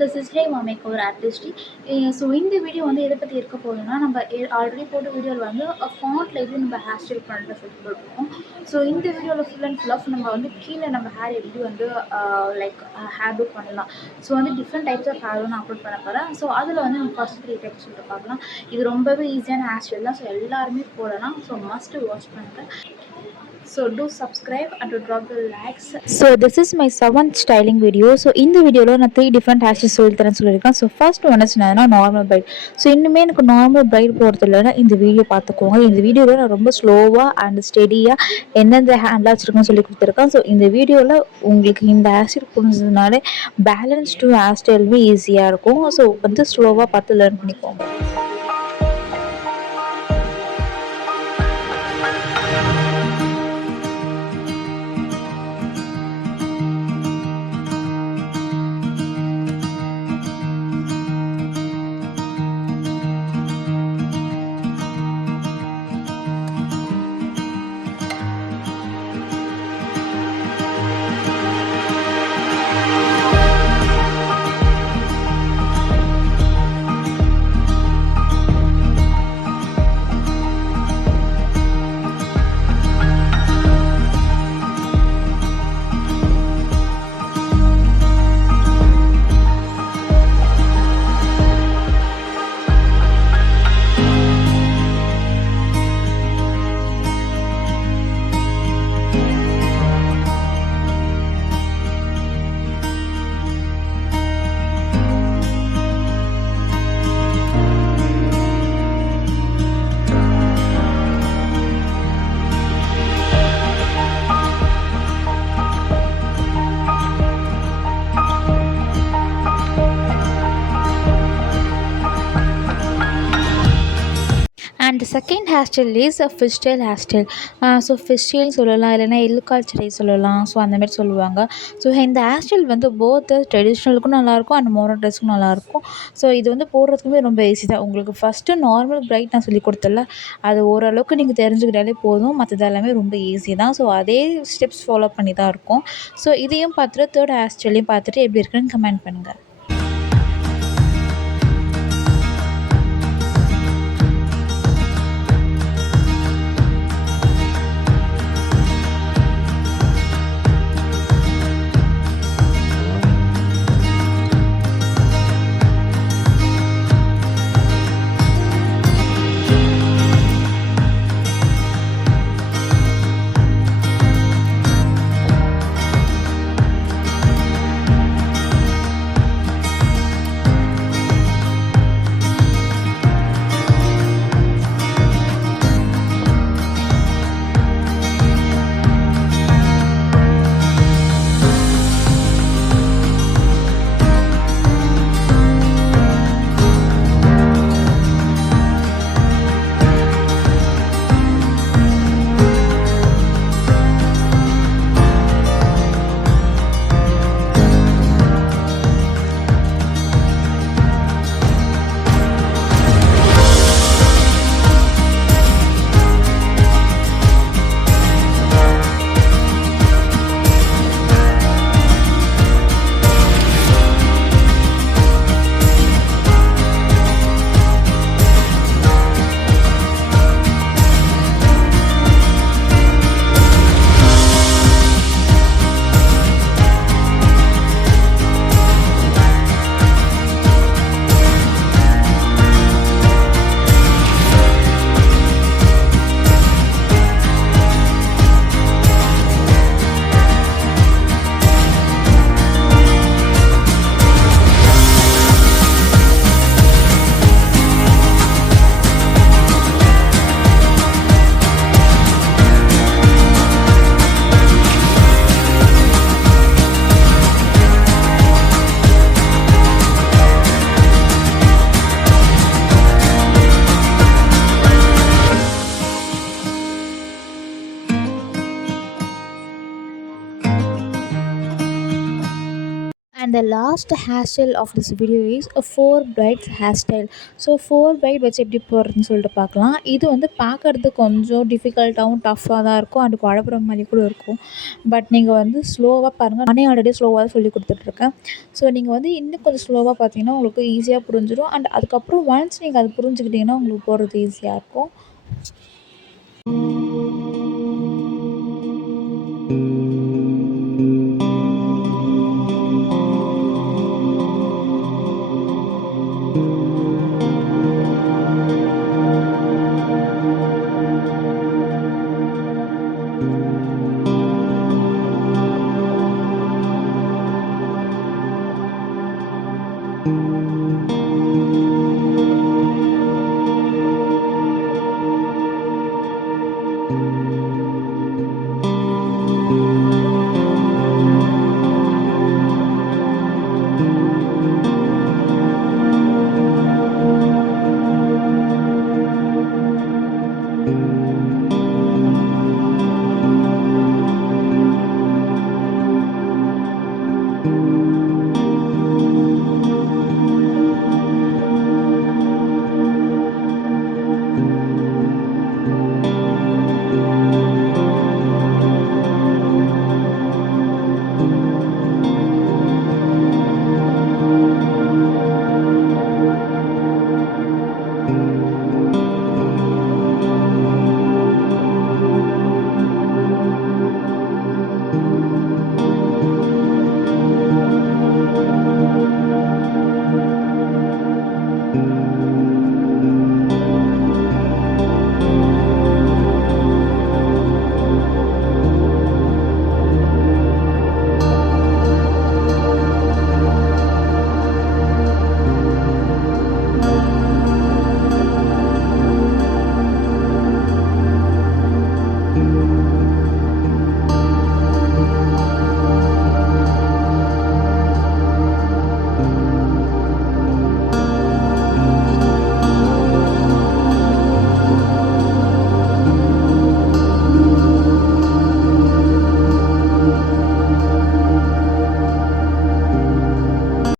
This is ஹே மாமேக் ஒரு artist. So இந்த video வந்து எதை பற்றி இருக்க போகுதுன்னா, நம்ம ஆல்ரெடி போட்ட வீடியோவில் வந்து ஃபாண்ட்டில் எப்படி நம்ம ஹேர் ஸ்டைல் பண்ணுறது சொல்லி போட்டிருக்கோம். ஸோ இந்த வீடியோவில் ஃபுல் அண்ட் ஃபுல் ஆஃப் நம்ம வந்து கீழே நம்ம ஹேர் எப்படி வந்து லைக் ஹேர் டூ பண்ணலாம். ஸோ வந்து டிஃப்ரெண்ட் டைப்ஸ் ஆஃப் ஹேர் நான் அப்லோட் பண்ண போகிறேன். ஸோ அதில் வந்து நம்ம ஃபர்ஸ்ட் 3 டைப்ஸ் சொல்லிட்டு பார்க்கலாம். இது ரொம்பவே ஈஸியான ஹேர் ஸ்டைல் தான். ஸோ எல்லாருமே போடலாம். ஸோ மஸ்ட் வாட்ச் பண்ணுங்கள். So do subscribe and to drop the likes. So this is my 7th styling video. So இந்த வீடியோவில் நான் 3 டிஃப்ரெண்ட் ஹேர் ஸ்டைல் சொல்லித்தரேன்னு சொல்லியிருக்கேன். ஸோ ஃபர்ஸ்ட் ஒன்று சொன்னதுன்னா நார்மல் பிரைட். ஸோ இன்னுமே எனக்கு நார்மல் பிரைட் போகிறது இல்லைன்னா இந்த வீடியோ பார்த்துக்கோங்க. இந்த வீடியோவில் நான் ரொம்ப ஸ்லோவாக அண்ட் ஸ்டெடியாக எந்தெந்த ஹேண்ட்லாம் வச்சுருக்கேன்னு சொல்லி கொடுத்துருக்கேன். ஸோ இந்த வீடியோவில் உங்களுக்கு இந்த ஹேர் ஸ்டைல் புரிஞ்சதுனாலே பேலன்ஸ் டு ஹேர் ஸ்டைலுமே ஈஸியாக இருக்கும். ஸோ வந்து ஸ்லோவாக பார்த்து லேர்ன் பண்ணிக்கோங்க. And second hair style is fish style hair style. So fish style சொல்லலாம், இல்லைனா எள்ளுக்கால் செடி சொல்லலாம். ஸோ அந்தமாரி சொல்லுவாங்க. ஸோ இந்த ஹேர் ஸ்டைல் வந்து போத் ட்ரெடிஷ்னலுக்கும் நல்லாயிருக்கும் அண்ட் மாடர்ன் ட்ரெஸ்ஸுக்கும் நல்லாயிருக்கும். ஸோ இது வந்து போடுறதுக்குமே ரொம்ப ஈஸி தான். உங்களுக்கு ஃபஸ்ட்டு நார்மல் பிரைட் நான் சொல்லி கொடுத்தல, அது ஓரளவுக்கு நீங்கள் தெரிஞ்சுக்கிட்டாலே போதும். மற்றது எல்லாமே ரொம்ப ஈஸி தான். ஸோ அதே ஸ்டெப்ஸ் ஃபாலோ பண்ணி தான் இருக்கும். ஸோ இதையும் பார்த்துட்டு தேர்ட் ஹேர் ஸ்டைலையும் பார்த்துட்டு எப்படி இருக்குன்னு கமெண்ட் பண்ணுங்கள். And the last hairstyle of this video is a 4 braids hairstyle. So 4 braid வச்சு எப்படி போடுறதுன்னு சொல்லிட்டு பார்க்கலாம். இது வந்து பார்க்குறதுக்கு கொஞ்சம் டிஃபிகல்ட்டாகவும் டஃப்பாக தான் இருக்கும் அண்ட் குழப்புற மாதிரி கூட இருக்கும். பட் நீங்கள் வந்து ஸ்லோவாக பாருங்கள். நானே ஆல்ரெடி ஸ்லோவாக தான் சொல்லி கொடுத்துட்ருக்கேன். ஸோ நீங்கள் வந்து இன்னும் கொஞ்சம் ஸ்லோவாக பார்த்தீங்கன்னா உங்களுக்கு ஈஸியாக புரிஞ்சிடும். அண்ட் அதுக்கப்புறம் ஒன்ஸ் நீங்கள் அது புரிஞ்சுக்கிட்டிங்கன்னா உங்களுக்கு போடுறது ஈஸியாக இருக்கும்.